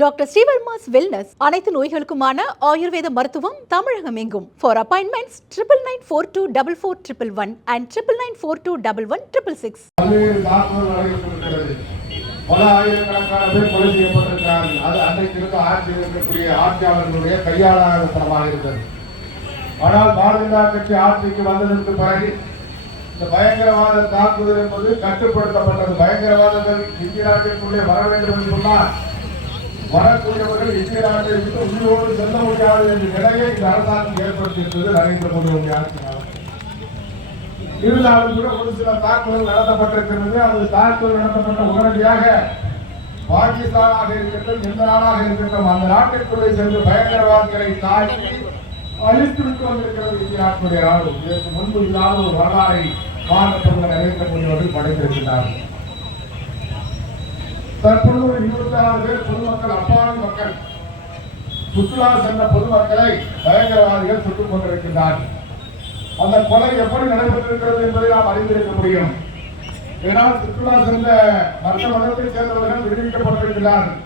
Doctor Srivarma's wellness அனைத்து நோய்களுக்குமான ஆயுர்வேத மருத்துவம் தமிழகம் எங்கும். For appointments 99424411 and 99421166. பல ஆயிரக்கணக்கான பேர் கொலை செய்யப்பட்டிருக்கிறார்கள். அது அன்றைக்கு ஆட்சியில் இருக்கக்கூடிய ஆட்சியாளர்களுடைய கையாளாகத்தனமாக இருந்தது. ஆனால் பாரதிய ஜனதா கட்சி ஆட்சிக்கு வந்ததற்கு பிறகு இந்த பயங்கரவாத தாக்குதல் என்பது கட்டுப்படுத்தப்பட்டது. பயங்கரவாதங்கள் இந்திய நாட்டிற்குள்ளே வர வேண்டும் என்று சொன்னால் வரக்கூடியவர்கள் இந்திய நாட்டை விட்டு உயிரோடு செல்ல முடியாது என்ற நிலையை இந்த அரசாங்கம் ஏற்படுத்தியிருந்தது நரேந்திர மோடி ஆட்சியாளர். இருந்தாலும் கூட ஒரு சில தாக்குதல் நடத்தப்பட்டிருக்கிறது. அது தாக்குதல் நடத்தப்பட்ட உடனடியாக பாகிஸ்தானாக இருக்கட்டும், எந்த நாடாக இருக்கட்டும், அந்த நாட்டிற்குள்ளே சென்று பயங்கரவாதிகளை தாக்கி அழித்து விட்டு வந்திருக்கிறது இந்திய நாட்டுடைய ராணுவம். இதற்கு முன்பு இல்லாத ஒரு வரலாறை மாநில நரேந்திர மோடி அவர்கள் படைத்திருக்கிறார்கள். தற்பொழுது 26 பேர் பொதுமக்கள், அப்பாவி மக்கள், சுற்றுலா சென்ற பொதுமக்களை பயங்கரவாதிகள் சுட்டுக் கொண்டிருக்கின்றார்கள். அந்த கொலை எப்படி நடைபெற்றிருக்கிறது என்பதை நாம் அறிந்திருக்க முடியும். ஏனால் சுற்றுலா சென்ற மற்ற மதத்தை சேர்ந்தவர்கள் விடுவிக்கப்பட்டிருக்கிறார்கள்.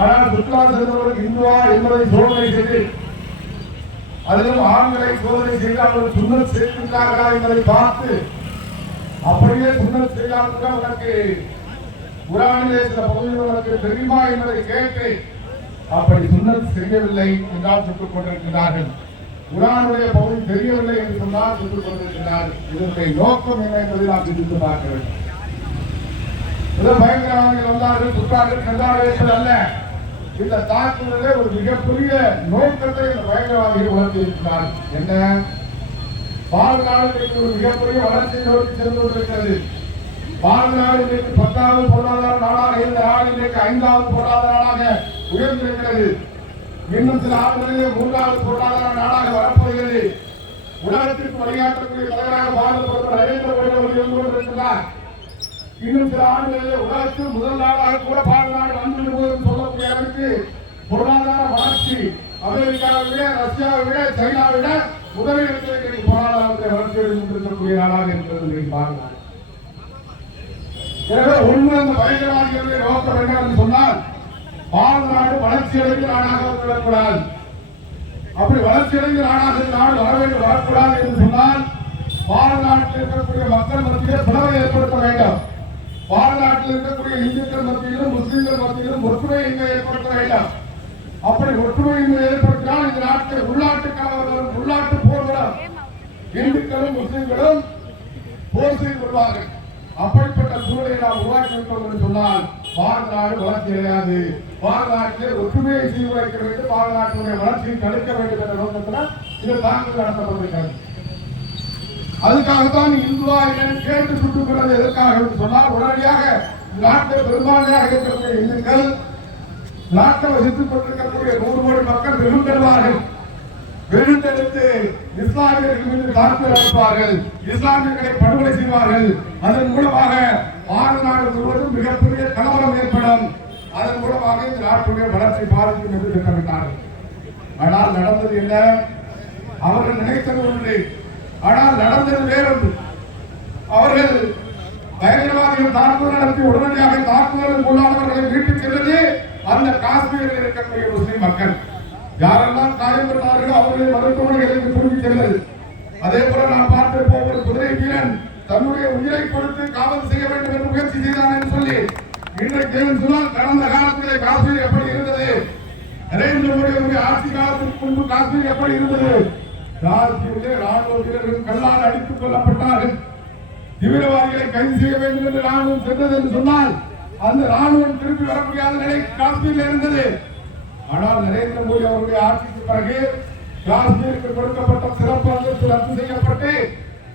ஆனால் சுற்றுலா சென்றவர்கள் இந்துவா என்பதை சோதனை செய்து, அதிலும் ஆண்களை சோதனை செய்து அவர்கள் சுண்ணத் செய்திருக்கிறார்களா என்பதை பார்த்து, அப்படியே சுண்ணத் செய்யாமல் அவர்களுக்கு குர்ஆனிலே சில பகுதிகள் உனக்கு தெரியுமா என்பதை கேட்டு அப்படி சுண்ணத் செய்யவில்லை என்றால் சுட்டுக் கொண்டிருக்கிறார்கள். குர்ஆனுடைய பகுதி தெரியவில்லை என்று சொன்னால் சுட்டுக் கொண்டிருக்கிறார்கள். இதனுடைய நோக்கம் என்ன என்பதை நாம் சிந்தித்து பார்க்க வேண்டும். பயங்கரவாதிகள் வந்தார்கள், சுற்றார்கள், சென்றார்கள் என்பது அல்ல. இந்த தாக்குதலே ஒரு மிகப்பெரிய நோக்கத்தை இந்த பயங்கரவாதிகள் உணர்த்தி இருக்கிறார்கள். என்ன? பாரத நாடு ஒரு மிகப்பெரிய வளர்ச்சியை நோக்கி சென்று கொண்டிருக்கிறது. பாரத நாடு இன்றைக்கு 10வது பொருளாதார நாடாக இருந்த நாடு இன்றைக்கு 5வது பொருளாதார நாடாக உயர்ந்திருக்கிறது. இன்னும் சில ஆண்டுகளிலே 3வது பொருளாதார நாடாக வரப்போகிறது. உலகத்திற்கு வழிகாட்டக்கூடிய தலைவராக பாரத பிரதமர் நரேந்திர மோடி அவர்கள் இருந்து கொண்டிருக்கிறார். இன்னும் சில ஆண்டுகளிலே உலகத்தில் முதல் நாடாக கூட பாரத நாடு வந்துவிடுவோம் சொல்லக்கூடிய அளவுக்கு பொருளாதார வளர்ச்சி அமெரிக்காவை விட, ரஷ்யாவை விட, சைனாவை விட முதலிடத்தில் பொருளாதாரத்தை வளர்ச்சி கொண்டிருக்கக்கூடிய நாடாக இருக்கிறது பாரத நாடு. எனவே உண்மை அந்த பயங்கரவாதிகளுடைய நோக்கம் என்ன என்று சொன்னால், பாரத நாடு வளர்ச்சி அடைந்த நாடாக வந்துவிடக்கூடாது. அப்படி வளர்ச்சி அடைந்த நாடாக நாடு வர வேண்டும், வரக்கூடாது என்று சொன்னால் பாரத நாட்டில் இருக்கக்கூடிய மக்கள் மத்தியிலே பிளவை ஏற்படுத்த வேண்டும். பாரத நாட்டில் இருக்கக்கூடிய இந்துக்கள் மத்தியிலும் முஸ்லிம்கள் மத்தியிலும் ஒற்றுமையின்மை ஏற்படுத்த வேண்டும். அப்படி ஒற்றுமையின்மை ஏற்படுத்தினால் இந்த நாட்டில் உள்நாட்டு கலவரம், உள்நாட்டு போர் வரும். இந்துக்களும் முஸ்லிம்களும் போர் செய்து கொள்வார்கள். அப்படிப்பட்ட சூழலை நாம் உருவாக்கிவிட்டோம் என்று சொன்னால் பாரத நாடு வளர்ச்சி அடையாது. பாரத நாட்டிலே ஒற்றுமையை சீர்குலைக்க வேண்டும், பாரத நாட்டினுடைய வளர்ச்சியை தடுக்க வேண்டும் என்ற நோக்கத்தில் இது தாக்குதல் நடத்தப்பட்டிருக்கிறது. அதுக்காகத்தான் இந்துவா என்னன்னு கேட்டு சுட்டுக்கிறது. எதற்காக என்று சொன்னால், உடனடியாக நாட்டை பெரும்பான்மையாக இருக்கக்கூடிய இந்துக்கள், நாட்டை வசித்துக் கொண்டிருக்கக்கூடிய 100 கோடி மக்கள் வெகுண்டெடுவார்கள். வெகுண்டெடுத்து இஸ்லாமியர்கள் மீது தாக்குதல் நடத்துவார்கள், இஸ்லாமியர்களை படுகொலை செய்வார்கள். அதன் மூலமாக பாரத நாடு முழுவதும் மிகப்பெரிய கலவரம் ஏற்படும். அதன் மூலமாக இந்த நாட்டுடைய வளர்ச்சி பாதிக்கும் என்று திட்டமிட்டார்கள். ஆனால் நடந்தது என்ன? அவர்கள் நினைத்தது ஒன்று, ஆனால் நடந்தது வேறொன்று. அவர்கள் பயங்கரவாதிகள் தாக்குதல் நடத்தி உடனடியாக தாக்குதலுக்கு உள்ளானவர்களை மீட்டுச் சென்றது அந்த காஷ்மீரில் இருக்கக்கூடிய முஸ்லிம் மக்கள். யாரெல்லாம் காயப்பட்டார்களோ அவர்களை மருத்துவமனைகளுக்கு தூக்கிச் செல்வது. அதே போல நாம் பார்த்திருப்போம், ஒரு குதிரை வீரன் தன்னுடைய உயிரை கொடுத்து காவல் செய்ய வேண்டும் என்று முயற்சி செய்தான் என்று சொல்லி, இன்றைக்கு சொன்னால் கடந்த காலத்திலே காஷ்மீர் எப்படி இருந்தது, நரேந்திர மோடி ஆட்சி காலத்திற்கு முன்பு காஷ்மீர் எப்படி இருந்தது? காஷ்மீரிலே ராணுவ வீரர்கள் கல்லால் அடித்துக் கொல்லப்பட்டார்கள். தீவிரவாதிகளை கைது செய்ய வேண்டும் என்று ராணுவம் சென்றது என்று சொன்னால் அந்த ராணுவம் திருப்பி வர முடியாத நிலை காஷ்மீரில் இருந்தது. ஆனால் நரேந்திர மோடி அவருடைய ஆட்சிக்கு பிறகு காஷ்மீருக்கு கொடுக்கப்பட்ட சிறப்பு அந்தஸ்து ரத்து செய்யப்பட்டு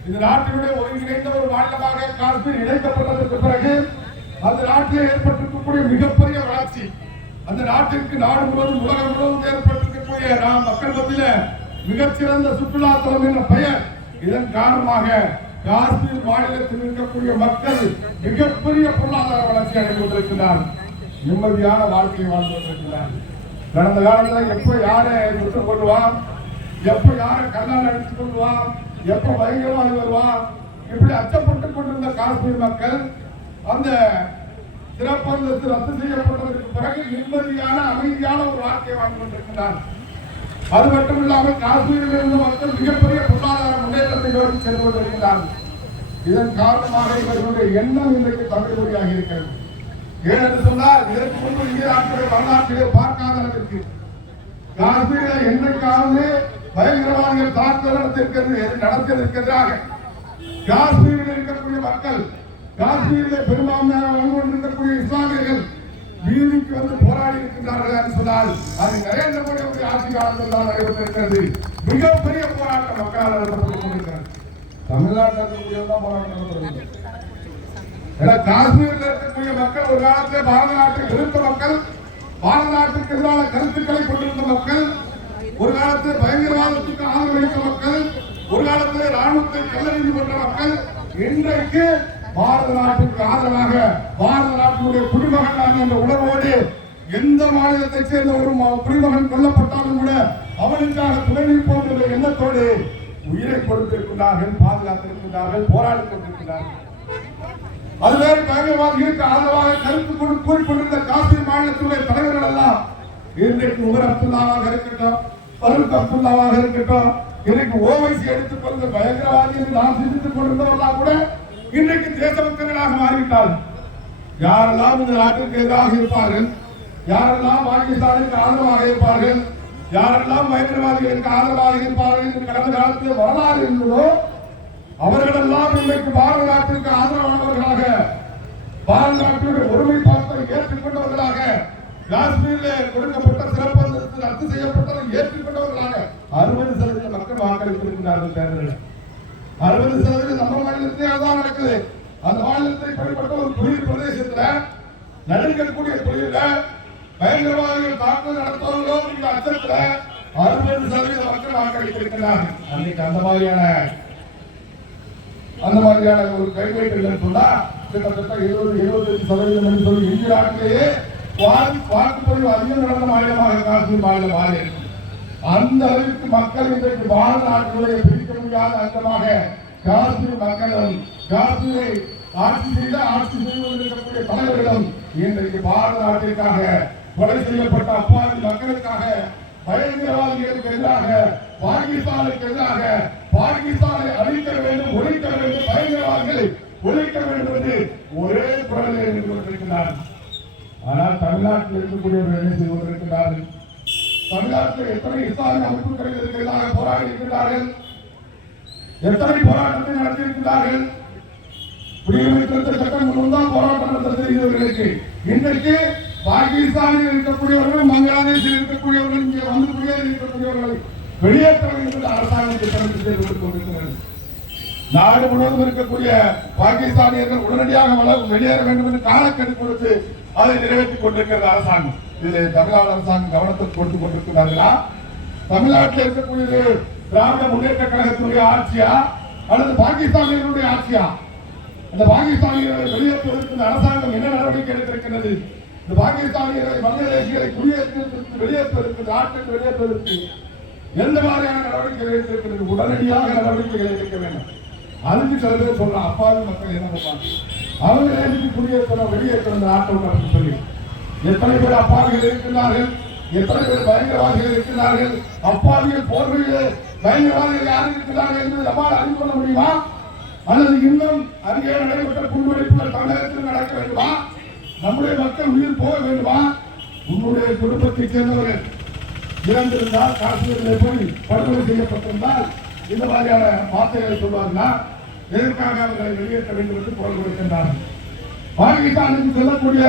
இந்த நாட்டினுடைய ஒருங்கிணைந்த ஒரு மாநிலமாக காஷ்மீர் இணைக்கப்பட்டதற்கு பிறகு அந்த நாட்டில் ஏற்பட்டிருக்கக்கூடிய மிகப்பெரிய வளர்ச்சி, அந்த நாட்டிற்கு நாடு முழுவதும் உலகம் முழுவதும் ஏற்பட்டிருக்கக்கூடிய மக்கள் மத்தியில மிகச்சிறந்த சுற்றுலா தலம் என்ற பெயர். இதன் காரணமாக காஷ்மீர் மாநிலத்தில் இருக்கக்கூடிய மக்கள் மிகப்பெரிய பொருளாதார வளர்ச்சி அடைந்து கொண்டிருக்கிறார், நிம்மதியான வாழ்க்கையை வாழ்ந்து கொண்டிருக்கிறார். கடந்த காலத்தில் எப்ப யாரை சுட்டுக் கொள்வான், எப்ப யாரை கல்லால் அடித்துக் கொள்வான், எப்ப பயங்கரவாதி வருவான், இப்படி அச்சப்பட்டுக் கொண்டிருந்த காஷ்மீர் மக்கள் அந்த சிறப்பு அந்தஸ்து ரத்து செய்யப்பட்டதற்கு பிறகு நிம்மதியான அமைதியான ஒரு வாழ்க்கை வாழ்ந்து கொண்டிருக்கிறார். அது மட்டுமில்லாமல் காஷ்மீரில் இருந்த மக்கள் மிகப்பெரிய பொருளாதார முன்னேற்றத்தை நோக்கி சென்று கொண்டிருக்கிறார்கள். இதன் காரணமாக இவர்களுடைய எண்ணம் இன்றைக்கு தவிர்மொழியாக இருக்கிறது. ஏனென்று சொன்னால் இதற்கு முன்பு இந்திய நாட்டுடைய வரலாற்றிலே பார்க்காத அளவிற்கு காஷ்மீரில் என்றைக்காவது பயங்கரவாதிகள் தாக்குதல் நடத்தியதற்கு எதிராக காஷ்மீரில் இருக்கக்கூடிய மக்கள், காஷ்மீரிலே பெரும்பான்மையாக வாழ்ந்து கொண்டிருக்கக்கூடிய இஸ்லாமியர்கள் வீதிக்கு வந்து போராடி இருக்கின்றார்கள் என்று சொன்னால் அது நரேந்திர மோடியுடைய ஆட்சி காலத்தில் தான் நடைபெற்றிருக்கிறது. மிகப்பெரிய போராட்டம் மக்களால் நடத்தப்பட்டுக் கொண்டிருக்கிறது. தமிழ்நாட்டில் இருக்கக்கூடிய போராட்டம் நடத்தப்படுகிறது. காஷ்மீரில் இருக்கக்கூடிய மக்கள் ஒரு காலத்தில் பாரத நாட்டை எதிர்த்த மக்கள், பாரத நாட்டுக்கு எதிரான கருத்துக்களை கொண்டிருந்த மக்கள், ஒரு காலத்தில் பயங்கரவாதத்துக்கு ஆதரவளித்த மக்கள், ஒரு காலத்தில் ராணுவத்தை கல்லறிந்து கொண்ட மக்கள், இன்றைக்கு பாரத நாட்டுக்கு ஆதரவாக பாரத நாட்டினுடைய குடிமகன் என்ற உணர்வோடு எந்த மாநிலத்தைச் சேர்ந்த ஒரு குடிமகன் கொல்லப்பட்டாலும் கூட அவனுக்காக துணை நிற்போம் என்ற எண்ணத்தோடு உயிரை கொடுத்திருக்கிறார்கள், பாதுகாத்திருக்கிறார்கள், போராடிக் கொண்டிருக்கிறார்கள். அதுவே பயங்கரவாதிகளுக்கு ஆதரவாக கருத்து கூறிக்கொண்டிருந்த காஷ்மீர் மாநிலத்தினுடைய தலைவர்கள் எல்லாம் இன்றைக்கு உமர் அப்துல்லாவாக இருக்கட்டும், பரூக் அப்துல்லாவாக இருக்கட்டும், இன்றைக்கு ஓவைசி எடுத்துக் கொண்ட பயங்கரவாதிகள் நாம் சிந்தித்துக் கொண்டிருந்தவர்களாக கூட இன்றைக்கு தேசபக்தர்களாக மாறிவிட்டார்கள். யாரெல்லாம் இந்த நாட்டிற்கு எதிராக இருப்பார்கள், யாரெல்லாம் பாகிஸ்தானுக்கு ஆதரவாக இருப்பார்கள், யாரெல்லாம் பயங்கரவாதிகளுக்கு ஆதரவாக இருப்பார்கள் என்று கடந்த காலத்தில் வரலாறு இருந்ததோ அவர்களெல்லாம் இன்றைக்கு பாரத நாட்டிற்கு ஆதரவானவர்களாக, பாரத நாட்டினுடைய ஒருமைப்பாட்டை ஏற்றுக்கொண்டவர்களாக, காஷ்மீரில் கொடுக்கப்பட்ட சிறப்பு அந்தஸ்து ரத்து செய்யப்பட்டதை ஏற்றுக்கொண்டவர்களாக 60% மக்கள் வாக்களித்திருக்கிறார்கள். தேர்தலில் 60% நம்ம மாநிலத்திலே தான் நடக்குது. அந்த மாநிலத்தை படிப்பட்ட ஒரு குளிர் பிரதேசத்தில் நடுக்கக்கூடிய குளிரில் பயங்கரவாதிகள் தாக்குதல் நடத்துவார்களோ என்ற அச்சத்தில் 60% மக்கள் வாக்களித்திருக்கிறார்கள். அன்றைக்கு அந்த மாதிரியான ஒரு கைவேட்டல் சொன்னா கிட்டத்தட்ட 70-75% என்று சொல்லி இந்திய நாட்டிலேயே வாக்குப்பதிவு அதிகம் நடந்த மாநிலமாக காஷ்மீர் மாநிலம் மாறி இருக்கு. அந்த அளவிற்கு மக்கள் இன்றைக்கு பாரத நாட்டினுடைய பிரிக்க முடியாத அங்கமாக காஷ்மீர் மக்களும், காஷ்மீரை ஆட்சி செய்வதற்கக்கூடிய தலைவர்களும் இன்றைக்கு பாரத நாட்டிற்காக கொலை செய்யப்பட்ட அப்பாவி மக்களுக்காக, பயங்கரவாதிகளுக்கு எதிராக, பாகிஸ்தானுக்கு எதிராக, பாகிஸ்தானை அழிக்க வேண்டும், ஒழிக்க வேண்டும், பயங்கரவாதிகளை ஒழிக்க வேண்டும் என்று ஒரே குரலில் நின்று கொண்டிருக்கிறார்கள். ஆனால் தமிழ்நாட்டில் இருக்கக்கூடியவர்கள் என்ன செய்து கொண்டிருக்கிறார்கள்? தமிழ்நாட்டில் எத்தனை இஸ்லாமிய அமைப்புகளுக்கு எதிராக போராடி இருக்கிறார்கள், எத்தனை போராட்டத்தை நடத்தியிருக்கிறார்கள். குடியுரிமை திருத்த சட்டம் முன்தான் போராட்டம் நடத்தியவர்களுக்கு இன்றைக்கு பாகிஸ்தானில் இருக்கக்கூடியவர்கள், பங்களாதேஷில் இருக்கக்கூடியவர்கள், இங்கே வந்து குடியேறி இருக்கக்கூடியவர்களை வெளியேற்ற வேண்டும் என்று அரசாங்கம் திட்டமிட்டு செய்து கொண்டிருக்கிறது. நாடு முழுவதும் இருக்கக்கூடிய பாகிஸ்தானியர்கள் உடனடியாக வெளியேற வேண்டும் என்று காலக்கெடு கொடுத்து அதை நிறைவேற்றிக் கொண்டிருக்கிறது அரசாங்கம். இதில் தமிழ்நாடு அரசாங்கம் கவனத்தை கொடுத்துக் கொண்டிருக்கிறார்களா? தமிழ்நாட்டில் இருக்கக்கூடிய திராவிட முன்னேற்ற கழகத்தினுடைய ஆட்சியா அல்லது பாகிஸ்தானியர்களுடைய ஆட்சியா? அந்த பாகிஸ்தானியர்களை வெளியேற்றுவதற்கு அரசாங்கம் என்ன நடவடிக்கை எடுத்திருக்கிறது? இந்த பாகிஸ்தானியர்களை, பங்களாதேசிகளை குடியேற்றத்திற்கு வெளியேற்றுவதற்கு, நாட்டுக்கு வெளியேற்றுவதற்கு எந்த மாதிரியான நடவடிக்கைகள் எடுத்திருக்கிறது? உடனடியாக நடவடிக்கைகளை எடுக்க வேண்டும். அதுக்கு சில பேர் சொல்ற அப்பாவி மக்கள் என்ன பண்ணுவாங்க? அவங்களே குடியேற்ற வெளியேற்ற நாட்டை விட்டு சொல்லி எத்தனை பேர் அப்பாவிகள் இருக்கிறார்கள், எத்தனை பேர் பயங்கரவாதிகள் இருக்கிறார்கள், அப்பாவிகள் போர்வையிலே பயங்கரவாதிகள் யார் இருக்கிறார்கள் என்று நம்மால் அறிந்து கொள்ள முடியுமா? அல்லது இன்னும் அங்கே நடைபெற்ற குண்டுவெடிப்புகள் தமிழகத்தில் நடக்க வேண்டுமா? நம்முடைய மக்கள் உயிர் போக வேண்டுமா? உன்னுடைய குடும்பத்தைச் சேர்ந்தவர்கள் இறந்திருந்தால், காஷ்மீரில் போய் படுகொலை செய்யப்பட்டிருந்தால் இந்த மாதிரியான வார்த்தைகளை சொல்வார்களா? எதற்காக அவர்களை வெளியேற்ற வேண்டும் என்று குரல் கொடுக்கின்றார்கள். பாகிஸ்தானுக்கு செல்லக்கூடிய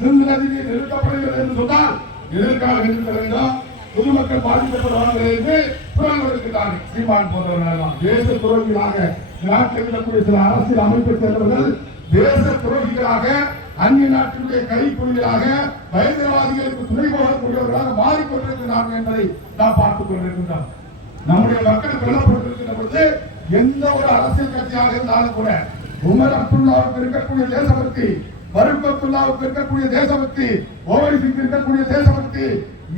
சிந்து நதியை நிறுத்தப்படுகிறது என்று சொன்னால் எதற்காக நிறுத்த வேண்டும்? பொதுமக்கள் பாதிக்கப்படுவார்கள் என்று குரல் கொடுக்கிறார்கள். சீமான் போன்றவர்கள் தேச துரோகிகளாக நாட்டில் இருக்கக்கூடிய சில அரசியல் அமைப்பை சேர்ந்தவர்கள் தேச துரோகிகளாக, அந்நிய நாட்டினுடைய கைக்குலிகளாக, பயங்கரவாதிகளுக்கு துணை போகக்கூடியவர்களாக மாறிக்கொண்டிருக்கிறார்கள் என்பதை நாம் பார்த்துக் கொண்டிருக்கின்றோம். நம்முடைய மக்கள் கொல்லப்பட்டிருக்கின்ற பொழுது எந்த ஒரு அரசியல் கட்சியாக இருந்தாலும் கூட உமர் அப்துல்லாவுக்கு இருக்கக்கூடிய தேசபக்தி, பரூக் அப்துல்லாவுக்கு இருக்கக்கூடிய தேசபக்தி, ஓவைசிக்கு இருக்கக்கூடிய தேசபக்தி,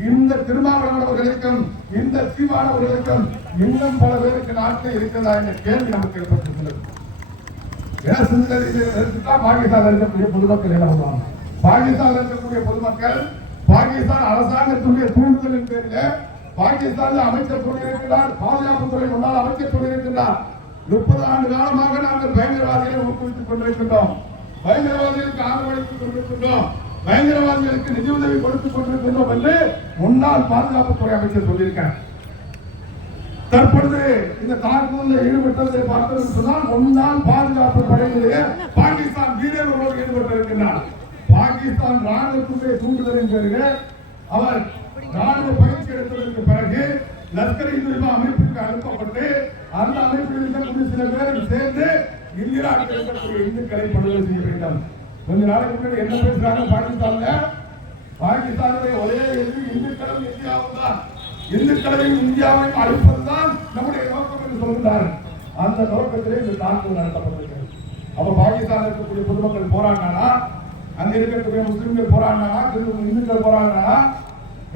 இந்த திருமாவளவன் அவர்களுக்கும் இந்த சீமான் அவர்களுக்கும் இன்னும் பல பேருக்கு நாட்டில் இருக்கிறதா என்ற கேள்வி நமக்கு ஏற்பட்டிருக்கிறது. பாகிஸ்தான் இருக்கக்கூடிய பொதுமக்கள் என்ன பண்ணுவாங்க? பாகிஸ்தான் இருக்கக்கூடிய பொதுமக்கள் பாகிஸ்தான் அரசாங்கத்துடைய தூண்டுதலின் பேரில் பாகிஸ்தானில் அமைச்சர் சொல்லியிருக்கிறார், பாதுகாப்புத்துறை முன்னாள் அமைச்சர் சொல்லியிருக்கிறார், 30 ஆண்டு காலமாக நாங்கள் பயங்கரவாதிகளை ஊக்குவித்துக் கொண்டிருக்கின்றோம், பயங்கரவாதிகளுக்கு ஆதரவளித்துக் கொண்டிருக்கின்றோம், பயங்கரவாதிகளுக்கு நிதியுதவி கொடுத்துக் கொண்டிருக்கின்றோம் என்று முன்னாள் பாதுகாப்புத்துறை அமைச்சர் சொல்லியிருக்கிறார். தற்பொழுது இந்த தாக்குதலில் ஈடுபட்டதை பார்த்தது சொன்னால் முன்னாள் பாதுகாப்பு படையிலேயே பாகிஸ்தான் வீரர்களோடு ஈடுபட்டிருக்கிறார். பாகிஸ்தான் ராணுவத்துடைய தூண்டுதலின் பேரில் அவர் ராணுவ பயிற்சி எடுத்ததற்கு பிறகு லஷ்கர்-இ தொய்பா அமைப்புக்கு அனுப்பப்பட்டு அந்த அமைப்பில் இருக்கக்கூடிய சில பேரும் சேர்ந்து இந்தியாவில் இருக்கக்கூடிய இந்துக்களை படுகொலை செய்ய வேண்டும். கொஞ்ச நாளைக்கு முன்னாடி என்ன பேசுறாங்க, பாகிஸ்தானுடைய ஒரே எதிரி இந்துக்களும் இந்தியாவும் தான், இந்துக்களையும் இந்தியாவையும் அழிப்பதுதான் நம்முடைய நோக்கம் என்று சொல்கிறார். அந்த நோக்கத்திலே இந்த தாக்குதல் நடத்தப்பட்டிருக்கிறது. அப்ப பாகிஸ்தான் இருக்கக்கூடிய பொதுமக்கள் போராடினா, அங்க இருக்கக்கூடிய முஸ்லிம்கள் போராடினா, இந்துக்கள் போராடினா,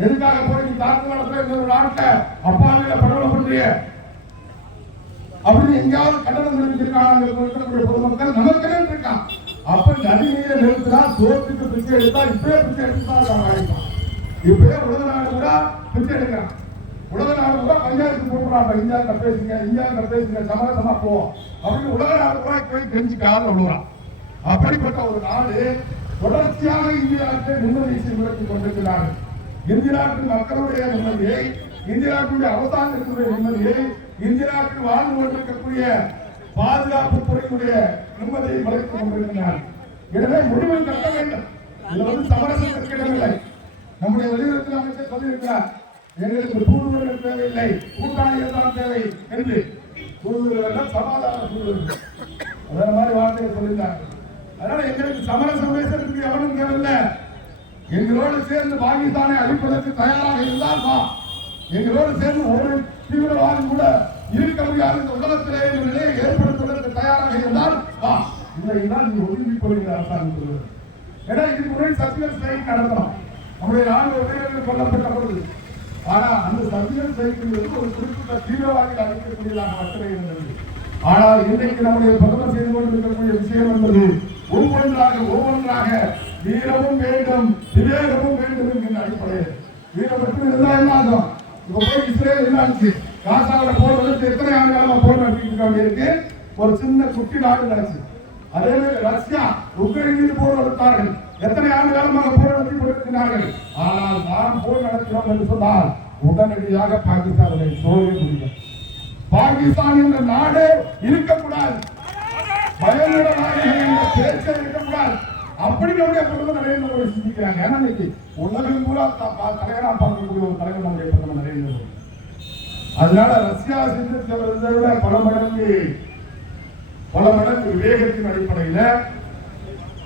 எதுக்காக போய் தாக்குதல் நடத்த இன்னொரு நாட்டில் அப்பாவில படுகொலை பண்றிய அப்படின்னு எங்கேயாவது கண்டனம் தெரிவிச்சிருக்காங்க இருக்கக்கூடிய பொதுமக்கள் நமக்கு இருக்கான். அப்ப நதிநீரை நிறுத்தினா சோத்துக்கு பிச்சை எடுத்தா இப்பயே பிச்சை எடுத்துதான் இப்பயே உலக நாடு கூட பிச்சை எடுக்கிறான். உலக நாடு கூட பஞ்சாயத்து போடுறாங்க, இந்தியா பேசுங்க சமரசமா போவோம் அப்படின்னு உலக நாடு கூட போய் தெரிஞ்சு காலில் விழுறான். அப்படிப்பட்ட ஒரு நாடு தொடர்ச்சியாக இந்தியாவுக்கு நிம்மதியை விளக்கிக் கொண்டிருக்கிறார்கள். இந்திய நாட்டு மக்களுடைய நிம்மதியை, இந்திய நாட்டுடைய அரசாங்கத்தினுடைய நிம்மதியை, இந்திய நாட்டில் வாழ்ந்து கொண்டிருக்கக்கூடிய பாதுகாப்பு துறையினுடைய நிம்மதியை வளர்த்துக் கொண்டிருக்கிறார். எனவே முடிவை கட்ட வேண்டும். இது சமரசம் கற்கிடவில்லை. நம்முடைய வெளியுறவு அமைச்சர் சொல்லியிருக்கிறார், எங்களுக்கு தூதுவர்கள் தேவையில்லை, கூட்டாளிகள் தான் தேவை என்று. தூதுவர்கள் சமாதான தூதுவர்கள் அதே மாதிரி வார்த்தையை சொல்லியிருந்தார். அதனால எங்களுக்கு சமரசம் பேசுறதுக்கு எவனும் தேவையில்லை. எங்களோடு சேர்ந்து பாகிஸ்தானை அழிப்பதற்கு தயாராக இருந்தால் வா, எங்களோடு சேர்ந்து ஒரு தீவிரவாதி கூட இருக்க முடியாத இந்த உலகத்திலே நிலையை ஏற்படுத்துவதற்கு தயாராக இருந்தால் வா, இதைதான் நீ ஒதுங்கிக் கொள்கிற அரசாங்கம் சொல்வது. ஏன்னா இதுக்கு முறை சர்ஜிக்கல் ஸ்ட்ரைக் நடத்தணும். நம்முடைய ராணுவ வீரர்கள் கொல்லப்பட்ட பொழுது, ஆனா அந்த சர்ஜிக்கல் ஸ்ட்ரைக் ஒரு குறிப்பிட்ட தீவிரவாதிகள் அளிக்கக்கூடியதாக மட்டுமே இருந்தது. ஆனால் இன்றைக்கு நம்முடைய பிரதமர் செய்து கொண்டிருக்கக்கூடிய விஷயம் என்பது ஒவ்வொன்றாக வீரமும் வேண்டும், விவேகமும் வேண்டும் என்கின்ற அடிப்படையில் வீரம் மட்டும் இருந்தா என்ன ஆகும்? இப்ப போய் இஸ்ரேல் என்ன ஆச்சு, காசாவில போர் வந்து எத்தனை ஆண்டு காலமா போர் நடத்திட்டு இருக்கு, ஒரு சின்ன குட்டி நாடு நடச்சு. அதே மாதிரி ரஷ்யா உக்ரைன் மீது போர் நடத்தார்கள், எத்தனை ஆண்டு காலமாக போர் நடத்தி கொண்டிருக்கிறார்கள். ஆனால் நாம் போர் நடத்தினோம் என்று சொன்னால் உடனடியாக பாகிஸ்தானை சோழ முடியும். பாகிஸ்தான் என்ற நாடு இருக்கக்கூடாது, பயங்கரவாதிகள் என்ற பேச்சை இருக்கக்கூடாது. அப்படி நம்முடைய பிரதமர் நரேந்திர மோடி சிந்திக்கிறாங்க. ஏன்னா இன்னைக்கு உலகம் பூரா தலைவராக பார்க்கக்கூடிய ஒரு தலைவர் நம்முடைய பிரதமர் நரேந்திர மோடி. அதனால ரஷ்யா சிந்தித்ததை விட பல மடங்கு விவேகத்தின் அடிப்படையில,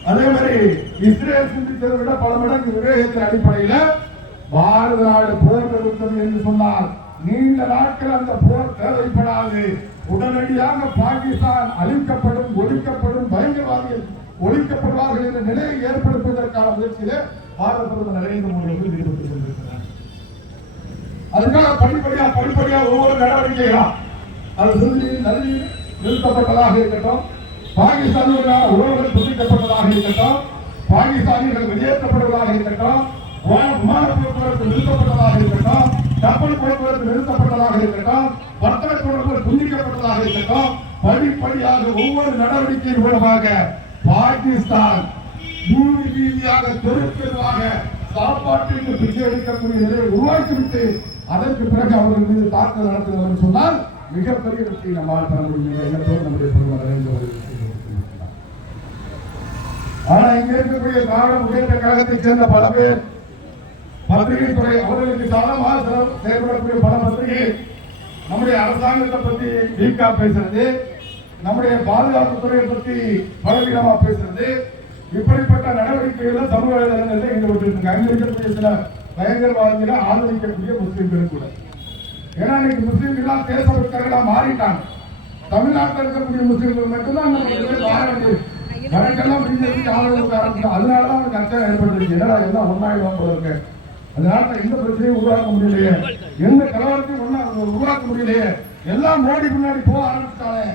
அதே மாதிரி இஸ்ரேல் சிந்தித்ததை விட பல மடங்கு விவேகத்தின் அடிப்படையில பாரத நாடு போர் நிறுத்தம் என்று சொன்னால் நீண்ட நாட்கள் அந்த போர் தேவைப்படாது. உடனடியாக பாகிஸ்தான் அழிக்கப்படும், ஒழிக்கப்படும், பயங்கரவாதிகள் ஒழிக்கப்படுவார்கள் என்ற நிலையை ஏற்படுத்துவதற்கான முயற்சியிலே பாரத பிரதமர் நரேந்திர மோடி ஈடுபட்டுக் கொண்டிருக்கிறார். அதுக்காக படிப்படியா ஒவ்வொரு நடவடிக்கைகளா அது நதி நிறுத்தப்பட்டதாக இருக்கட்டும், பாகிஸ்தானியர்களால் உறவுகள் துண்டிக்கப்பட்டதாக இருக்கட்டும், பாகிஸ்தானியர்கள் வெளியேற்றப்படுவதாக இருக்கட்டும், விமான போக்குவரத்து நிறுத்தப்பட்டதாக இருக்கட்டும், கப்பல் போக்குவரத்து நிறுத்தப்பட்டதாக இருக்கட்டும், வர்த்தக தொடர்புகள் துண்டிக்கப்பட்டதாக இருக்கட்டும், படிப்படியாக ஒவ்வொரு நடவடிக்கையின் மூலமாக பாகிஸ்தான் பூமி ரீதியாக தெருத்தெருவாக சாப்பாட்டிற்கு பிச்சை எடுக்கக்கூடிய நிலையை உருவாக்கிவிட்டு அதற்கு பிறகு அவர்கள் மீது தாக்குதல் நடத்துகிறது சொன்னால் மிகப்பெரிய வெற்றி நம்மால் பெற முடியும் எண்ணத்தோடு நம்முடைய பிரதமர் நரேந்திர மோடி. ஆனா இங்க இருக்கக்கூடிய திராவிட முன்னேற்ற கழகத்தைச் சேர்ந்த பல பேர், பத்திரிகை துறை அவர்களுக்கு சாதகமாக செயல்படக்கூடிய பல பத்திரிகை நம்முடைய அரசாங்கத்தை பத்தி வீக்கா பேசுறது, நம்முடைய பாதுகாப்பு துறையை பத்தி பலவீனமா பேசுறது, இப்படிப்பட்ட நடவடிக்கைகளை சமூக வலைதளங்களில் ஈடுபட்டு அங்க இருக்கக்கூடிய சில பயங்கரவாதிகளை ஆதரிக்கக்கூடிய முஸ்லிம்கள் கூட. ஏன்னா இன்னைக்கு முஸ்லிம்கள் தேசபக்தர்களா மாறிட்டாங்க. தமிழ்நாட்டில் இருக்கக்கூடிய முஸ்லிம்கள் மட்டும்தான் வழக்கெல்லாம் பிஜேபிக்கு ஆதரவு ஆரம்பிச்சு, அதனாலதான் அவனுக்கு அச்சம் ஏற்பட்டுருக்கு. என்னடா எல்லாம் ஒன்னாயிடுவாங்க போல இருக்கு, அதனால எந்த பிரச்சனையும் உருவாக்க முடியலையே, எந்த கலவரத்தையும் உருவாக்க முடியலையே, எல்லாம் மோடி முன்னாடி போக ஆரம்பிச்சாலே,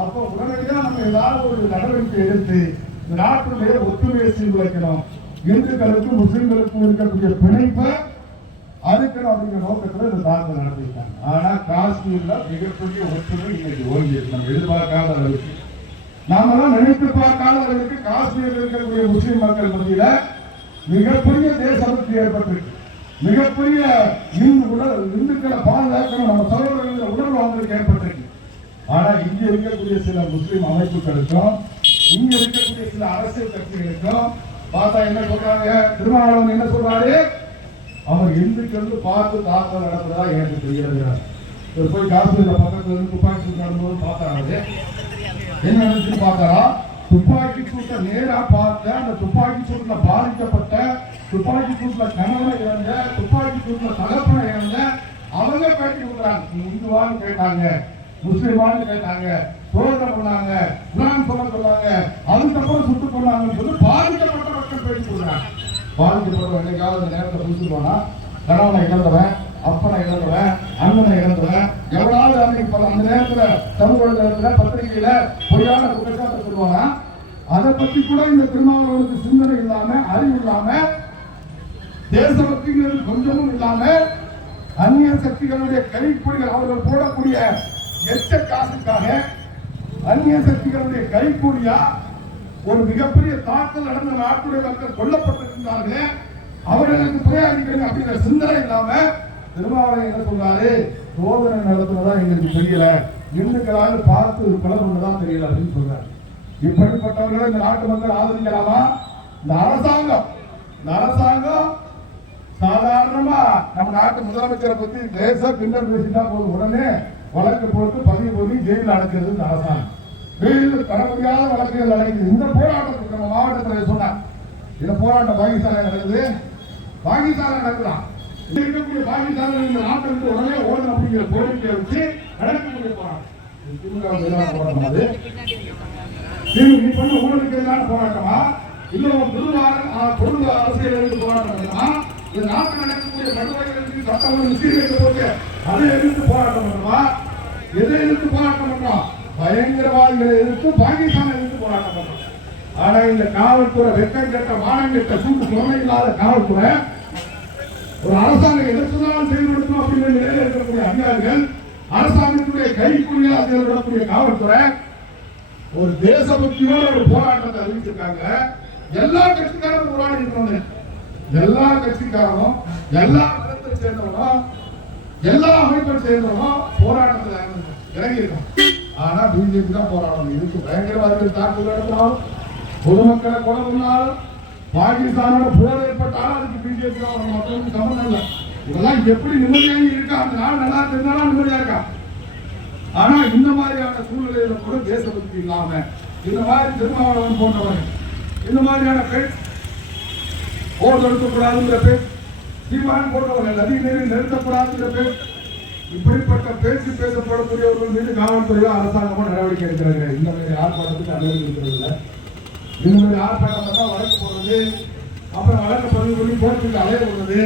அப்போ உடனடியாக நம்ம ஏதாவது ஒரு நடவடிக்கை எடுத்து இந்த நாட்டினுடைய ஒற்றுமையை சீர்குலைக்கணும். இந்துக்களுக்கும் முஸ்லிம்களுக்கும் இருக்கக்கூடிய பிணைப்பை அதுக்கு அப்படிங்கிற நோக்கத்துல இந்த தாக்குதல் நடத்திருக்காங்க. ஆனா காஷ்மீர்ல மிகப்பெரிய ஒற்றுமை இன்னைக்கு ஓங்கி இருக்கு. நம்ம எதிர்பார்க்காத அளவுக்கு, நாமெல்லாம் நினைத்து பார்க்காத அளவுக்கு காஷ்மீரில் இருக்கக்கூடிய முஸ்லிம் மக்கள் மத்தியில மிகப்பெரிய தேசபக்தி ஏற்பட்டிருக்கு. மிகப்பெரிய இந்துக்களை பாதுகாக்கணும், நம்ம சகோதரர்கள் உணர்வு அவங்களுக்கு ஏற்பட்டிருக்கு. ஆனா இங்க இருக்கக்கூடிய சில முஸ்லிம் அமைப்புகளுக்கும் இங்க இருக்கக்கூடிய சில அரசியல் கட்சிகளுக்கும் பார்த்தா என்ன சொல்றாங்க, திருமாவளவன் என்ன சொல்றாரு, அவர் இந்துக்கள் பார்த்து தாக்குதல் நடத்துறதா எனக்கு தெரிகிறது. போய் காஷ்மீர்ல பக்கத்துல இருந்து துப்பாக்கி சூட்டு நடந்தபோது பார்த்தாரு. என்ன நினைச்சு பார்த்தாரா, துப்பாக்கி சூட்டை நேரா பார்த்த அந்த துப்பாக்கி சூட்டுல பாதிக்கப்பட்ட, துப்பாக்கி சூட்டுல கணவனை இழந்த, துப்பாக்கி சூட்டுல தகப்பனை இழந்த அவங்க பேட்டி கொடுக்குறாங்க. நீ இந்துவான்னு கேட்டாங்க, முஸ்லிமான்னு கேட்டாங்க, சோதனை பண்ணாங்க, குரான் சொல்ல சொன்னாங்க, அதுக்கப்புறம் சுட்டு கொண்டாங்கன்னு சொல்லி பாதிக்கப்பட்ட மக்கள் பேட்டி கொடுக்குறாங்க. பாதிக்கப்பட்ட என்னைக்காவது நேரத்தை புரிஞ்சு போனா கணவனை இழந்தவன், அப்பனை இழந்தவன், அண்ணனை இழந்தவன் எவ்வளவு அன்னைக்கு அந்த நேரத்துல சமூக நேரத்துல பத்திரிகையில பொய்யான குற்றச்சாட்டை சொல்லுவாங்க. அதை பத்தி கூட இந்த திருமாவளவனுக்கு சிந்தனை இல்லாம, அறிவு இல்லாம, தேசபக்திங்கிறது கொஞ்சமும் இல்லாம, அந்நிய சக்திகளுடைய கைப்பொடிகள் அவர்கள் போடக்கூடிய எச்ச காசுக்காக அந்நிய சக்திகளுடைய கைக்கூலியா ஒரு மிகப்பெரிய தாக்கல் நடந்த நாட்டுடைய மக்கள் கொல்லப்பட்டிருந்தார்களே, அவர்களுக்கு பிரயாணிக்கிறேன் அப்படிங்கிற சிந்தனை இல்லாம திருமாவளவன் என்ன சொல்றாரு, சோதனை நடத்துறதா எங்களுக்கு தெரியல, இந்துக்களால் பார்த்து கொலை பண்ணதான் தெரியல அப்படின்னு சொல்றாரு. இப்படிப்பட்டவர்களை இந்த நாட்டு மக்கள் ஆதரிக்கலாமா? இந்த அரசாங்கம் சாதாரணமா நம்ம நாட்டு முதலமைச்சரை பத்தி லேசா பின்னர் பேசிட்டா போதும், உடனே வழக்கு போட்டு பதிவு பண்ணி ஜெயிலில் அடைக்கிறது இந்த அரசாங்கம். வெயிலில் தர முடியாத வழக்குகள் அடைக்குது. இந்த போராட்டத்துக்கு நம்ம மாவட்டத்தில் சொன்னார், இந்த போராட்டம் பாகிஸ்தான நடக்குது, பாகிஸ்தான நடக்கலாம், இருக்கக்கூடிய பாகிஸ்தான இந்த நாட்டிற்கு உடனே ஓடணும் அப்படிங்கிற கோரிக்கையை வச்சு நடக்கக்கூடிய போராட்டம். போராட்டம் அது நீ பண்ண ஊழலுக்கு எதிரான போராட்டமா, இன்னும் பொருள் அரசியல் போராட்டம் பண்ணுமா, இந்த நாட்டில் நடக்கக்கூடிய படுகொலைகளுக்கு சட்டம் சீர்கேட்டு போட்டு அதை எதிர்த்து போராட்டம் பண்ணுமா, எதை எதிர்த்து போராட்டம் பண்றோம், பயங்கரவாதிகளை எதிர்த்து பாகிஸ்தானை எதிர்த்து போராட்டம் பண்றோம். ஆனா இந்த காவல்துறை வெக்கம் கெட்ட மானம் கெட்ட சூட்டு சுரமை இல்லாத காவல்துறை ஒரு அரசாங்கம் எதிர்த்துதான் செயல்படுத்தணும் அப்படிங்கிற நிலையில் இருக்கக்கூடிய அதிகாரிகள், அரசாங்கத்துடைய கைக்கூலியாக செயல்படக்கூடிய காவல்துறை ஒரு தேசபக்தியோட ஒரு போராட்டத்தை அறிவிச்சிருக்காங்க. எல்லா கட்சிக்காரரும் போராடி இருக்கணும், எல்லா கட்சிக்காரரும், எல்லா மதத்தை சேர்ந்தவரும், எல்லா அமைப்பை சேர்ந்தவரும் போராட்டத்தில் இறங்கி இருக்கணும். ஆனா பிஜேபி தான் போராடணும். இதுக்கு பயங்கரவாதிகள் தாக்குதல் நடத்தினாலும், பொதுமக்களை கொலை பண்ணாலும், பாகிஸ்தானோட போர் ஏற்பட்டாலும் அதுக்கு பிஜேபி தான் மக்களுக்கு சம்பந்தம் இல்லை. இதெல்லாம் எப்படி நிம்மதியாக இருக்கா, அந்த நாள் நல்லா இருந்தாலும் நிம்மதியா இருக்கா. ஆனா இந்த மாதிரியான சூழ்நிலையில கூட தேசபக்தி இல்லாம இந்த மாதிரி திருமாவளவன் போன்றவர்கள் இந்த மாதிரியான பேச்சு, போர் தொடுக்கக்கூடாதுங்கிற பேச்சு, சீமான் போன்றவர்கள் நதி நீரில் நிறுத்தக்கூடாதுங்கிற பேச்சு, இப்படிப்பட்ட பேச்சு பேசப்படக்கூடியவர்கள் மீது காவல்துறையோ அரசாங்கமோ நடவடிக்கை எடுக்கிறாங்க. இந்த மாதிரி ஆர்ப்பாட்டத்துக்கு அனுமதி இருக்கிறது. இந்த மாதிரி ஆர்ப்பாட்டம் வழக்கு போடுறது, அப்புறம் வழக்கு பதிவு பண்ணி கோர்ட்டுக்கு அலைய போடுறது,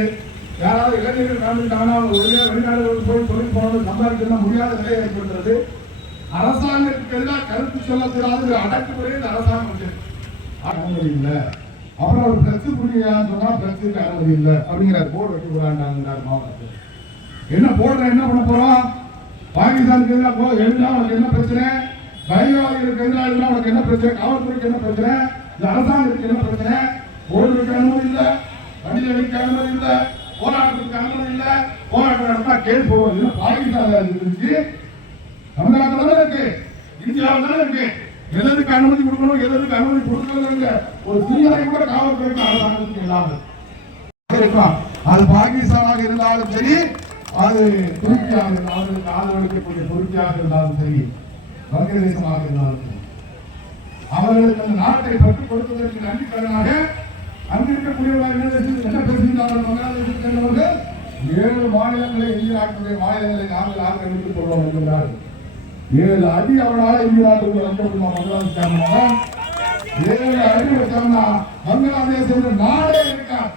யாராவது இளைஞர்கள் கலந்துட்டாங்கன்னா வெளிநாடுகளுக்கு போய் தொழில் போனது சம்பாதிக்கலாம் முடியாத நிலையை ஏற்படுத்துறது, அரசாங்கத்துக்கு எதிராக கருத்து சொல்லக்கூடாது அடக்குமுறை இந்த அரசாங்கம் அனுமதி இல்லை. அப்புறம் ஒரு பிரச்சனை புரியான்னு சொன்னா பிரச்சனைக்கு அனுமதி இல்லை அப்படிங்கிற போர்டு வைக்க போறாங்க மாவட்டத்தில். என்ன போடுற, என்ன பண்ண போறோம், பாகிஸ்தானுக்கு எதிராக எழுதினா உனக்கு என்ன பிரச்சனை, பயங்கரவாதிகளுக்கு எதிராக எழுதினா உனக்கு என்ன பிரச்சனை, காவல்துறைக்கு என்ன பிரச்சனை, இந்த அரசாங்கத்துக்கு என்ன பிரச்சனை, போர்டு வைக்க அனுமதி இல்லை, வண்டியில் அடிக்க அனுமதி இல்லை, போராட்டத்துக்கு அனுமதி இல்லை, போராட்டம் நடத்தா கேஸ் போடுவது. பாகிஸ்தான் இருந்துச்சு, தமிழ்நாட்டில் தானே இருக்கு, இந்தியாவில் தானே இருக்கு, எதற்கு அனுமதி கொடுக்கணும், எதற்கு அனுமதி கொடுக்கணுங்க ஒரு சிந்தனை கூட காவல்துறைக்கு அரசாங்கத்துக்கு இல்லாமல் இருக்கும். அது பாகிஸ்தானாக இருந்தாலும் சரி, அது துருக்கியாக அவர்களுக்கு ஆதரவளிக்கக்கூடிய துருக்கியாக இருந்தாலும் சரி, வங்கதேசமாக இருந்தாலும் சரி, அவர்களுக்கு அந்த நாட்டை பற்றுக் கொடுப்பதற்கு நன்றிக்கடனாக அங்கிருக்கக்கூடியவர்கள் என்ன பேசுகிறார்கள், வங்காளதேசத்தில் சேர்ந்தவர்கள் 7 மாநிலங்களை இந்திய நாட்டுடைய மாநிலங்களை நாங்கள் ஆக்கிரமித்துக் கொள்வோம் என்கிறார்கள். 7 அடி அவர்களால் இந்திய நாட்டுக்கு வந்து வங்காளதேசம் 7 அடி வச்சோம்னா வங்காளதேசம் நாடே இருக்காது.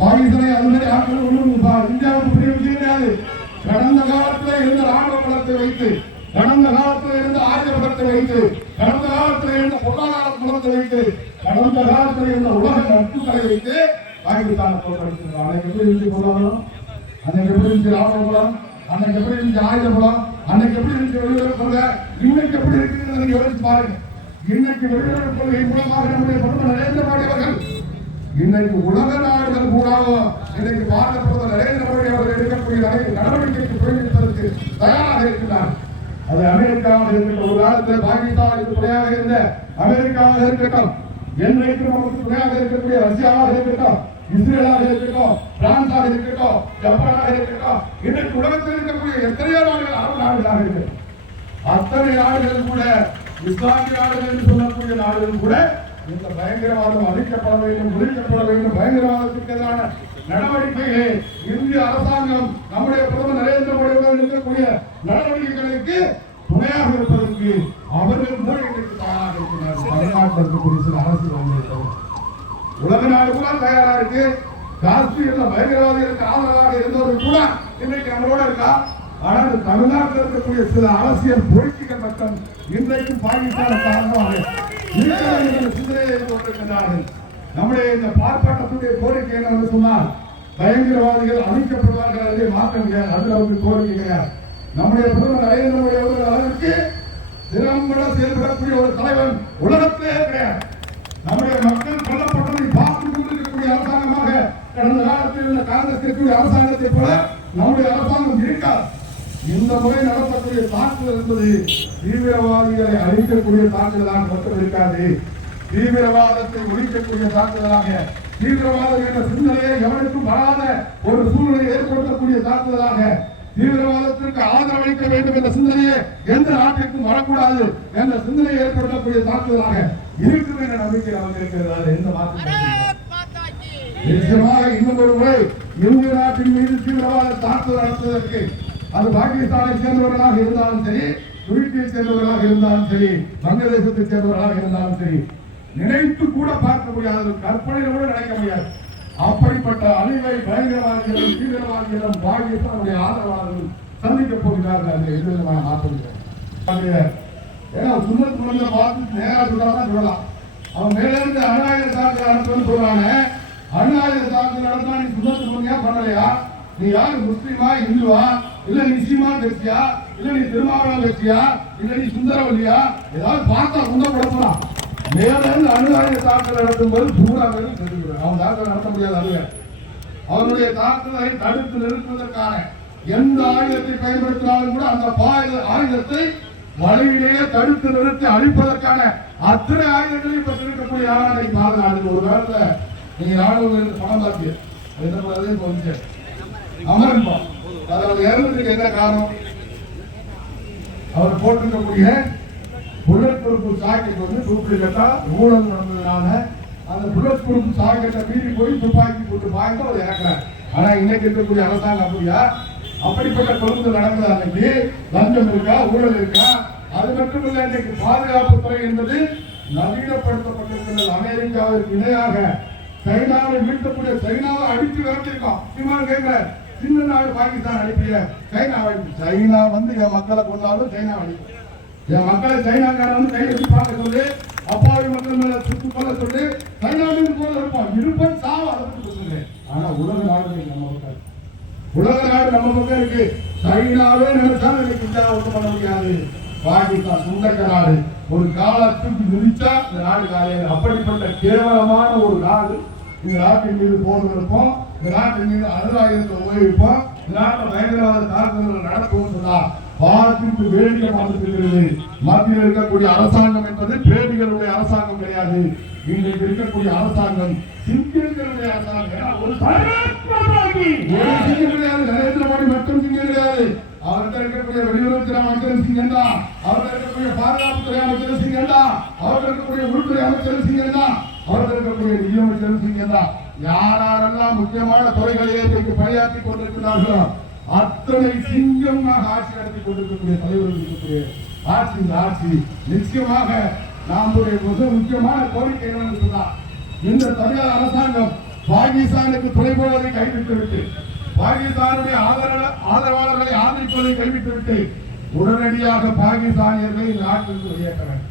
பாகிஸ்தானை அது மாதிரி ஆட்கள் ஒன்றும் இந்தியாவுக்கு பெரிய விஷயம் கிடையாது. கடந்த காலத்தில் இருந்த ராணுவ பலத்தை வைத்து, கடந்த காலத்தில் இருந்த ஆயுத பலத்தை வைத்து கடந்த காலத்தில் இருந்த பொருளாதார குணத்தை வைத்து, கடந்த காலத்தில் இருந்த உலக நட்புகளை வைத்து பாகிஸ்தானை தோற்கடித்திருக்கிறார். அன்னைக்கு எப்படி இருந்துச்சு பொருளாதாரம், அன்னைக்கு எப்படி இருந்துச்சு ராணுவ பலம், அன்னைக்கு எப்படி இருந்துச்சு ஆயுத பலம், அன்னைக்கு எப்படி இருந்துச்சு வெளியுறவு கொள்கை, இன்னைக்கு எப்படி இருக்குன்னு நீங்க யோசிச்சு பாருங்க. இன்னைக்கு வெளியுறவு கொள்கை மூலமாக நம்முடைய பிரதமர் நரேந்திர மோடி அவர்கள் இன்னைக்கு உலக நாடுகள் கூடாவும் இன்னைக்கு பாரத பிரதமர் நரேந்திர மோடி அவர்கள் எடுக்கக்கூடிய நடவடிக்கைக்கு புரிந்திருப்பதற்கு தயாராக இருக்கிறார். அது அமெரிக்காவாக இருக்கட்டும், ஒரு காலத்தில் பாகிஸ்தானுக்கு துணையாக இருந்த அமெரிக்காவாக இருக்கட்டும், என்றைக்கு நமக்கு துணையாக இருக்கக்கூடிய ரஷ்யாவாக இருக்கட்டும், இஸ்ரேலாக இருக்கட்டும், பிரான்ஸாக இருக்கட்டும், ஜப்பானாக இருக்கட்டும், இன்றைக்கு உலகத்தில் இருக்கக்கூடிய எத்தனையோ நாடுகள் அரபு நாடுகளாக இருக்கு. அத்தனை நாடுகள் கூட இஸ்லாமிய நாடுகள் என்று சொல்லக்கூடிய நாடுகள் கூட இந்த பயங்கரவாதம் அழிக்கப்பட வேண்டும், ஒழிக்கப்பட வேண்டும், பயங்கரவாதத்துக்கு எதிரான நடவடிக்கைகளை இந்திய அரசாங்கம் நம்முடைய பிரதமர் நரேந்திர மோடி அவர்கள் எடுக்கக்கூடிய நடவடிக்கைகளுக்கு துணையாக இருப்பதற்கு அவர்கள் மூலிகைக்கு தயாராக இருக்கிறார்கள். தமிழ்நாட்டில் இருக்கக்கூடிய சில அரசியல் உலக நாடு கூட தயாரா இருக்கு. காஷ்மீர்ல பயங்கரவாதிகளுக்கு ஆதரவாக இருந்தவர்கள் கூட இன்னைக்கு நம்மளோட இருக்கா. ஆனால் தமிழ்நாட்டில் இருக்கக்கூடிய சில அரசியல் பொலிட்டிக்கல் மக்கள் இன்றைக்கும் பாகிஸ்தான் காரணமாக சிந்தனையை கொண்டிருக்கிறார்கள். நம்முடைய இந்த பார்ப்பாட்டத்துடைய கோரிக்கை என்னவென்று சொன்னால், பயங்கரவாதிகள் அழிக்கப்படுவார்கள், அதை மாற்ற முடியாது. அதில் அவருக்கு கோரிக்கை கிடையாது. நம்முடைய பிரதமர் நரேந்திர மோடி அவர்கள் அளவிற்கு திறம்பட செயல்படக்கூடிய ஒரு தலைவன் உலகத்திலே கிடையாது. நம்முடைய மக்கள் கொல்லப்பட்டதை பார்த்துக் கொண்டிருக்கக்கூடிய அரசாங்கமாக கடந்த காலத்தில் இருந்த காங்கிரஸ் இருக்கக்கூடிய அரசாங்கத்தை போல நம்முடைய அரசாங்கம் இருக்காது. இந்த முறை நடத்தக்கூடிய தாக்குதல் என்பது தீவிரவாதிகளை அழிக்கக்கூடிய தாக்குதலாக மட்டும் இருக்காது. தீவிரவாதத்தை ஒழிக்கக்கூடிய தாக்குதலாக, தீவிரவாதம் என்ற சிந்தனையை எவனுக்கும் வராத ஒரு சூழ்நிலையை ஏற்படுத்தக்கூடிய தாக்குதலாக, தீவிரவாதத்திற்கு ஆதரவளிக்க வேண்டும் என்ற சிந்தனையை எந்த நாட்டிற்கும் வரக்கூடாது என்ற சிந்தனையை ஏற்படுத்தக்கூடிய தாக்குதலாக இருக்கும் என்ற நம்பிக்கை நமக்கு இருக்கிறது. எந்த மாற்றம் நிச்சயமாக இன்னும் ஒரு முறை இந்திய நாட்டின் மீது தீவிரவாத தாக்குதல் நடத்துவதற்கு அது பாகிஸ்தானை சேர்ந்தவர்களாக இருந்தாலும் சரி, துருக்கியை சேர்ந்தவர்களாக இருந்தாலும் சரி, வங்கதேசத்தை சேர்ந்தவர்களாக இருந்தாலும் சரி, நினைத்து கூட பார்க்க முடியாது, கற்பனையில கூட நினைக்க முடியாது. அப்படிப்பட்ட அழிவை பயங்கரவாதிகளும் தீவிரவாதிகளும் பாகிஸ்தானுடைய ஆதரவாளர்கள் சந்திக்கப் போகிறார்கள். அந்த எதிர்விதமான மாற்றம் ஏன்னா சுண்ணத்து முறையில பார்த்து நேரா சொல்லாதான் சொல்லலாம். அவன் மேல இருந்து அநாயக தாக்குதல் நடத்துன்னு சொல்றாங்க. அநாயக தாக்குதல் நடத்தா நீ சுண்ணத்து முறையா பண்ணலையா? நீ யாரு, முஸ்லிமா, இந்துவா, இல்ல நீ சீமா கட்சியா, இல்ல நீ திருமாவளவன் கட்சியா, இல்ல நீ சுந்தரவல்லியா, ஏதாவது பார்த்தா உங்க கொடுக்கலாம். மேல இருந்து அநாயக தாக்குதல் நடத்தும் போது சூறாக்கள் தெரிவிக்கிறார். அவன் தாக்குதல் நடத்த முடியாது. அதுவே அவனுடைய தாக்குதலை தடுத்து நிறுத்துவதற்கான எந்த ஆயுதத்தை பயன்படுத்தினாலும் கூட அந்த ஆயுதத்தை வழியிலேயே தடுத்து நிறுத்தி அழிப்பதற்கான அத்தனை ஆயுதங்களையும் பெற்றிருக்கக்கூடிய நாடு பாதுகாப்பு. ஒரு காலத்துல நீங்க ராணுவம் பணம் தாக்கிய என்ன அமரன்பா, அதாவது இறந்ததுக்கு என்ன காரணம்? அவர் போட்டிருக்கக்கூடிய புல்லட் ப்ரூஃப் ஜாக்கெட் வந்து டூப்ளிகேட்டா ஊழல் நடந்ததுனால அந்த புல்லட் ப்ரூஃப் ஜாக்கெட்டை மீறி போய் துப்பாக்கி போட்டு பாய்ந்து அவர் இறக்குறாரு. ஆனா இன்னைக்கு இருக்கக்கூடிய அரசாங்கம் அப்படியா? அப்படிப்பட்ட கொழுந்து நடந்தது. அன்னைக்கு லஞ்சம் இருக்கா, ஊழல் இருக்கா? அது மட்டுமில்லை, இன்னைக்கு பாதுகாப்புத்துறை என்பது நவீனப்படுத்தப்பட்டிருக்கிறது. அமெரிக்காவிற்கு இணையாக சைனாவை வீழ்த்தக்கூடிய, சைனாவை அடித்து விரட்டிருக்கோம். விமானம் கேட்கிற சின்ன நாடு பாகிஸ்தான் அனுப்பிய சைனாவை, சைனா வந்து என் மக்களை கொண்டாலும் சைனா அனுப்பி என் மக்களை சைனாக்கார வந்து கை வச்சு பார்க்க சொல்லி, அப்பாவி மக்கள் மேல சுட்டு கொள்ள சொல்லி, சைனாவின் போல இருப்போம், இருப்பன் சாவ அளவுக்கு சொல்லுங்க. ஆனா உலக நாடுகள் நம்ம மக்கள், உலக நாடு நம்ம பக்கம் இருக்கு. சைனாவே நினைச்சாலும் இன்னைக்கு இந்தியா ஒன்றும் பண்ண முடியாது. பாகிஸ்தான் சுண்டக்க நாடு, ஒரு காலத்துக்கு முடிச்சா இந்த நாடு காலையில். அப்படிப்பட்ட கேவலமான ஒரு நாடு. இந்த நாட்டின் மீது போர் இருப்போம், இந்த நாட்டின் மீது அணுகாயுதத்தை உபயோகிப்போம், இந்த நாட்டில் பயங்கரவாத தாக்குதல்கள் நடக்கும் சொன்னா பாரத்திற்கு வேடிக்கை பார்த்துக்கிறது. மத்தியில் இருக்கக்கூடிய அரசாங்கம் என்பது பேடிகளுடைய அரசாங்கம் கிடையாது. இன்றைக்கு இருக்கக்கூடிய அரசாங்கம் சிங்கங்களுடைய அரசாங்கம். ஒரு சிங்கம் கிடையாது, நரேந்திர மோடி மட்டும் சிங்கம் கிடையாது. அவர்கிட்ட இருக்கக்கூடிய வெளியுறவுத்துறை அமைச்சர் சிங்கம் தான், அவர்கிட்ட இருக்கக்கூடிய பாதுகாப்புத்துறை அமைச்சர் சிங்கம் தான், அவர்கிட்ட இருக்கக்கூடிய உள்துறை அமைச்சர் சிங்கம் தான், அவர்கிட்ட இருக்கக்கூடிய நிதியமைச்சர் சிங்கம் தான். யாரெல்லாம் முக்கியமான துறைகளிலே பணியாற்றி கொண்டிருக்கிறார்களோ அத்தனை சிங்கமாக ஆட்சி நடத்தி கொண்டிருக்கக்கூடிய தலைவர்கள் இருக்கக்கூடிய ஆட்சி. இந்த ஆட்சி நிச்சயமாக நம்முடைய மிக முக்கியமான கோரிக்கை என்னன்னு சொன்னால், இந்த தமிழக அரசாங்கம் பாகிஸ்தானுக்கு துணை போவதை கைவிட்டுவிட்டு, பாகிஸ்தானுடைய ஆதரவாளர்களை ஆதரிப்பதை கைவிட்டுவிட்டு உடனடியாக பாகிஸ்தானியர்களை நாட்டிற்கு வெளியேற்ற வேண்டும்.